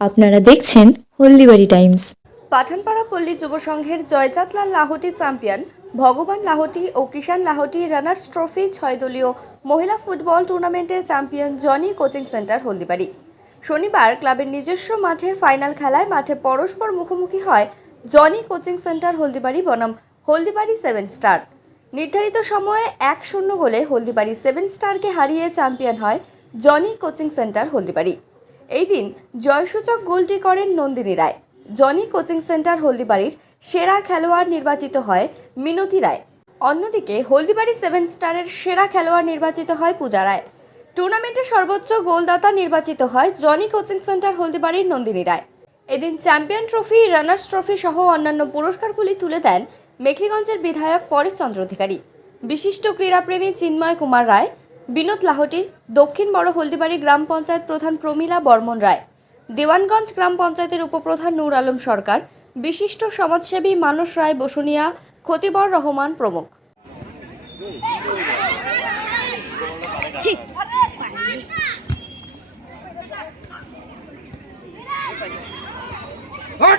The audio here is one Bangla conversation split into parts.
আপনারা দেখছেন হলদিবাড়ি টাইমস। পাঠানপাড়া পল্লী যুব সংঘের জয়চাঁদলাল লাহোটি চ্যাম্পিয়ন, ভগবান লাহোটি ও কিষান লাহোটি রানার্স ট্রফি ছয় দলীয় মহিলা ফুটবল টুর্নামেন্টে champion Jony coaching centre Haldibari. শনিবার ক্লাবের নিজস্ব মাঠে ফাইনাল খেলায় মাঠে পরস্পর মুখোমুখি হয় জনি কোচিং সেন্টার হলদিবাড়ি বনাম হলদিবাড়ি সেভেন স্টার। নির্ধারিত সময়ে এক শূন্য গোলে হলদিবাড়ি সেভেন স্টারকে হারিয়ে চ্যাম্পিয়ন হয় জনি কোচিং সেন্টার হলদিবাড়ি। এই দিন জয়সূচক গোলটি করেন Nandini Roy. Johnny coaching centre হলদিবাড়ির সেরা খেলোয়াড় নির্বাচিত হয় মিনতি রায়। অন্যদিকে হলদিবাড়ি সেভেন স্টারের সেরা খেলোয়াড় নির্বাচিত হয় পূজা রায়। টুর্নামেন্টে সর্বোচ্চ গোলদাতা নির্বাচিত হয় জনি কোচিং সেন্টার হলদিবাড়ির নন্দিনী রায়। এদিন চ্যাম্পিয়ন ট্রফি, রানার্স ট্রফি সহ অন্যান্য পুরস্কারগুলি তুলে দেন মেখলিগঞ্জের বিধায়ক পরেশ চন্দ্র অধিকারী। বিশিষ্ট ক্রীড়াপ্রেমী চিন্ময় কুমার রায় বিনোদ লাহটি দক্ষিণ বড় হলদিবাড়ি গ্রাম পঞ্চায়েত প্রধান প্রমীলা বর্মন রায় দেওয়ানগঞ্জ গ্রাম পঞ্চায়েতের উপপ্রধান নূর আলম সরকার বিশিষ্ট সমাজসেবী মানস রায় বসুনিয়া খতিবর রহমান প্রমুখ। ভাগ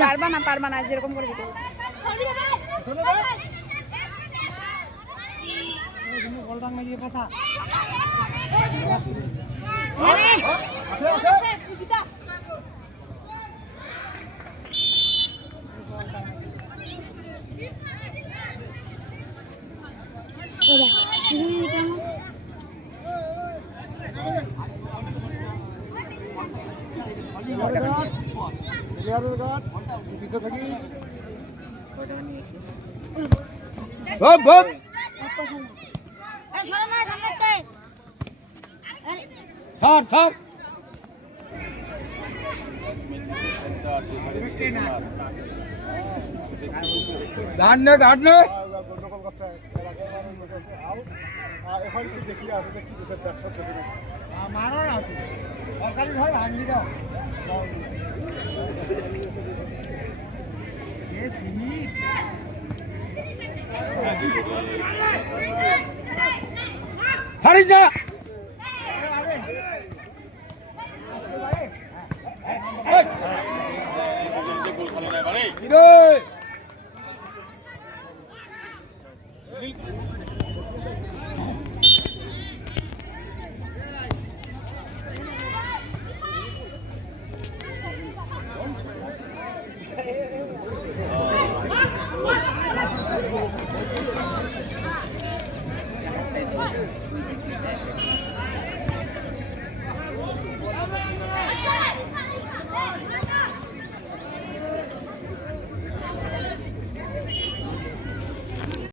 পারবা না পারবা না যেরকম করে দিতে ওরা ভাগ এক পয়সা না সরো না। সামনে একটা আরে ছাড় ছাড় গান নে গান নে ছাড়িস না কিরে